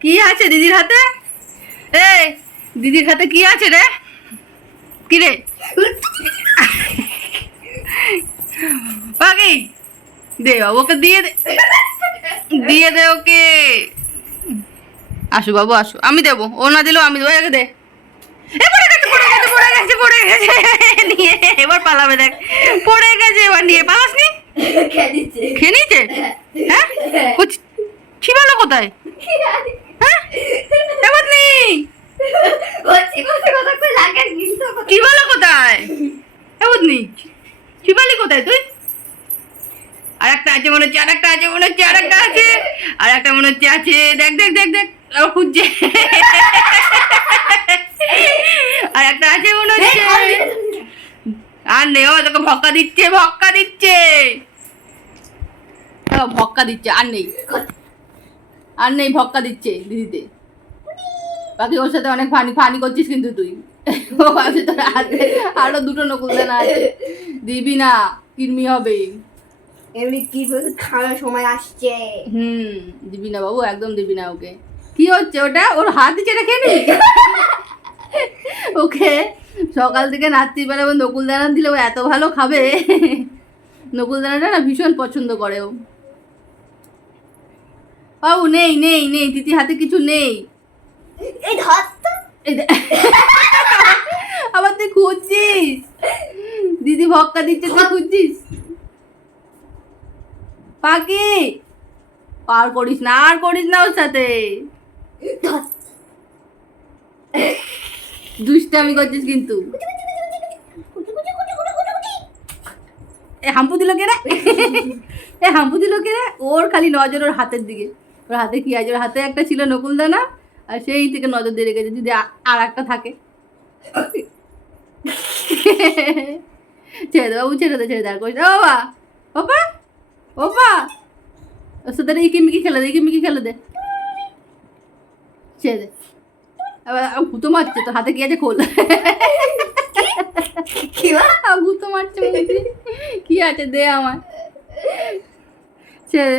কি আছে দিদির হাতে? এই দিদির হাতে কি আছে রে? কি রে? পাখি দে ওকে দিয়ে দে। দিয়ে দে ওকে। আসু বাবু আসু। আমি দেবো। ও না দিলেও আমি দেবো। একে দে। এ, পড়ে গেছে পড়ে গেছে নিয়ে এবার পালাবে দেখ। পড়ে গেছে এবার নিয়ে। পালাস নি খেয়ে নিয়েছে? হ্যাঁ? ও ছি- কোথায় হ্যাঁ এবার নেই ও চিকন কথা কই লাগে কিন্তু চিবালো কোথায় নেই। চিবালি কোথায় তুই? আর একটা আছে মনে হচ্ছে আর একটা আছে মনে হচ্ছে আর একটা আছে আর একটা মনে হচ্ছে আছে। দেখ দেখ দেখ দেখ আবার খুঁজছে। আর একটা আছে মনে হচ্ছে। আর নেই ও তোকে ভক্কা দিচ্ছে ভক্কা দিচ্ছে। ও, ভক্কা দিচ্ছে আর নেই। আর নেই ভক্কা দিচ্ছে দিদিতে। বাকি ওর সাথে অনেক ফানি ফানি করছিস কিন্তু তুই। ও ভাবছে তোর হাতে আরও দুটো নকুল দানা আছে দিবি না কিরমি হবে। এমনি কি খাওয়ার সময় আসছে। হুম দিবি না বাবু একদম দিবি না ওকে। কি হচ্ছে ওটা? ওর হাত এটা খেয়ে? ওকে সকাল থেকে রাত্রিবেলা ও নকুল দানা দিলে ও এত ভালো খাবে। নকুল দানাটা না ভীষণ পছন্দ করে ও। বাবু নেই নেই নেই দিদি হাতে কিছু নেই। এই ধর এই খুঁজছিস? দিদি ভক্কা দিচ্ছে তুই খুঁজছিস? পাখি আর করিস না আর করিস না ওর সাথে। দুষ্টামি করছিস কিন্তু। এ হাম্পু দিল কে রে? এ হাম্পু দিল কে রে? ওর খালি নজর ওর হাতের দিকে। ওর হাতে কি আছে? ওর হাতে একটা ছিল নকুলদানা আর সেই থেকে নজর দিয়ে রেখেছে। যদি আর একটা থাকে। ছেড়ে দে বাবু ছেড়ে দে ছেড়ে দে আর করিস। ও বাবা ওপা ওপা ওর সাথে ইকিমিকি খেলে দে ইকিমিকি খেলে দে ছেড়ে দে আবার ভূতো মারছে তো হাতে কি আছে খোল বা ভূতো মারছে কি আছে দে আমার ছেড়ে